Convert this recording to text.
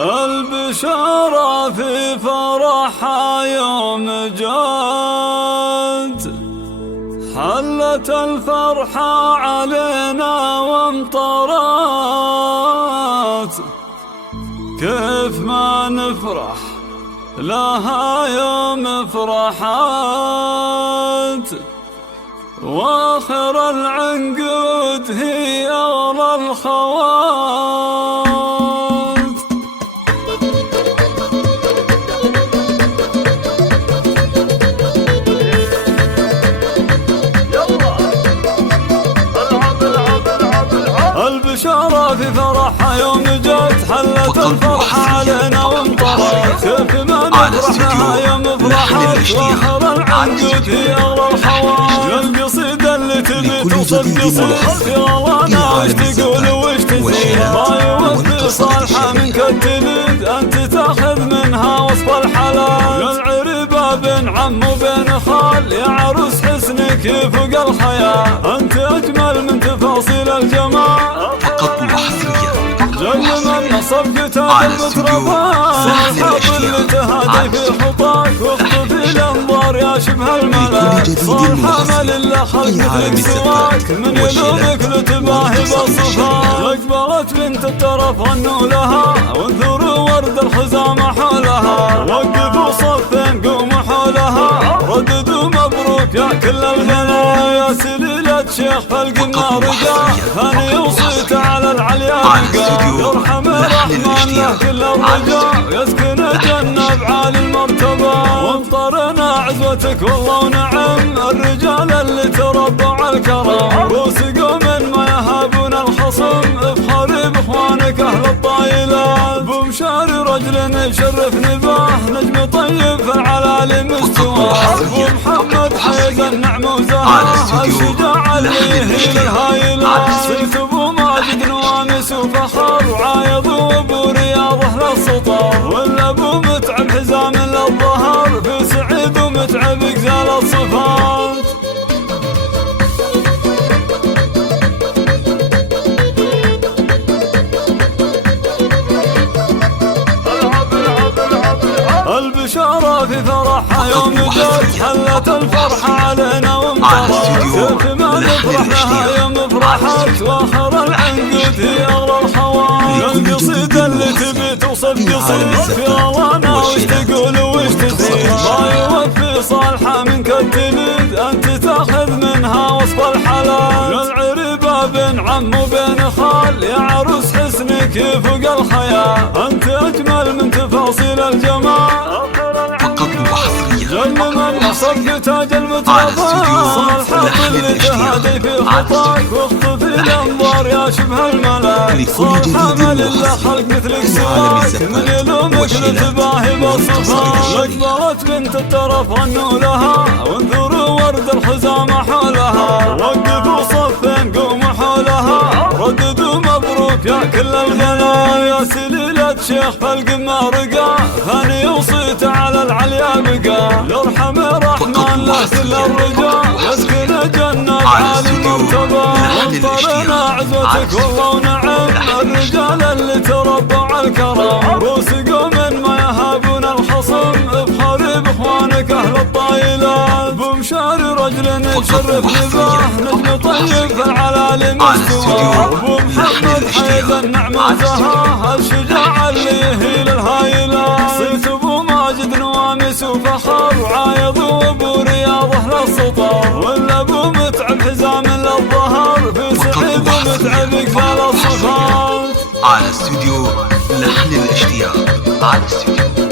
البشارة في فرحها يوم جات، حلت الفرحة علينا وامطرت، كيف ما نفرح لها يوم فرحات، واخر العنقود هي اغلى الخوات. البشارة في فرحها يوم جت، حلت الفرحة علينا وامطرت، كيف ما نفرح لها يوم فرحت، واخر العنقود هي اغلى الخوات. القصيدة اللي تبي توصف قصيد في غلانا، وش تقول وش تزيد، ما يوفي صالحة منك التليد، انت تاخذ منها وصف الحلال. العريبة بين عم وبين خال، يا عروس حسنك فوق الخيال، انت اجمل من تفاصيل الجمال. فقط وحصريا جل من صفقة المتربة، صاحب اللي تهادي في خطاك، واخطف الانظار يا شبه الملاك، صالحة ما لله خلق مثلك سواك، من يلومك لتباهي بالصفات. اقبلت بنت الترف غنوا لها، وانثروا ورد الخزامة حولها، وقفوا صفين قوموا حولها، رددوا مبروك يا كل البنات. يا سليلة شيخ فالقنا رجال، ثاني وصيت على العليا بقى، يرحم الرحمن له كل الرجال، يسكن جنة بعالي المرتبة. وامطرنا عزوتك والله ونعم، الرجال اللي تربوا على الكرم، وسقوا من ما يهابون الخصم، افخري باخوانك اهل الطايلات. بمشاري رجل يشرف نباه، نجم طيب في العلالي مستواه، ومحمد حيز النعم وزهاه، الشجاع اللي يهيل الهايلات. صرت ابو ماجد نوامس وفخر، وعايض وابو رياض اهل السطر، ولا ابو متعب حزام للظهر، في سعيد ومتعب اجزال الصفات. البشارة في فرحها يوم جت، حلت الفرحة علينا وامطرت، كيف ما نفرح لها يوم فرحت، واخر العنقود هي اغلى الخوات. القصيدة اللي تبي توصف قصيد في غلانا، وش تقول وش تزيد، ما يوفي صالحة منك التليد، انت تاخذ منها وصف الحلال. العريبة بين عم وبين خال، يا عروس حسنك فوق الخيال، انت اجمل من تفاصيل الجمال. جل من صفق تاج المتربى، صالحة اللي تهادي في خطاك، واخطف الانظار يا شبه الملاك، صالحة ما لله خلق مثلك سواك، من يلومك لتباهي بالصفات. اقبلت بنت الترف غنوا لها، وانثروا ورد الخزامة حولها، وقفوا صفين قوموا حولها، رددوا مبروك يا كل البنات. يا سليلة شيخ فالقمة رقا، ثاني وصيت على العليا بقى، يرحم الرحمن له كل الرجال، يسكن جنة بعالي المرتبة. وامطرنا عزوتك والله ونعم، الرجال اللي تربوا على الكرم، وسقوا من ما يهابون الخصم، افخري باخوانك اهل الطايلات. بمشاري رجل يشرف نباه، نجم طيب في العلالي مستواه، ومحمد حيز النعم وزهاه، الشجاع اللي يهيل الهايلات. صيت ابو ماجد نوامس وفخر، وعايض وابو رياض اهل السطر، ولا ابو متعب حزام للظهر، في سعيد ومتعب اقفال الصفات. على استوديو لحن الاشتياق، على استوديو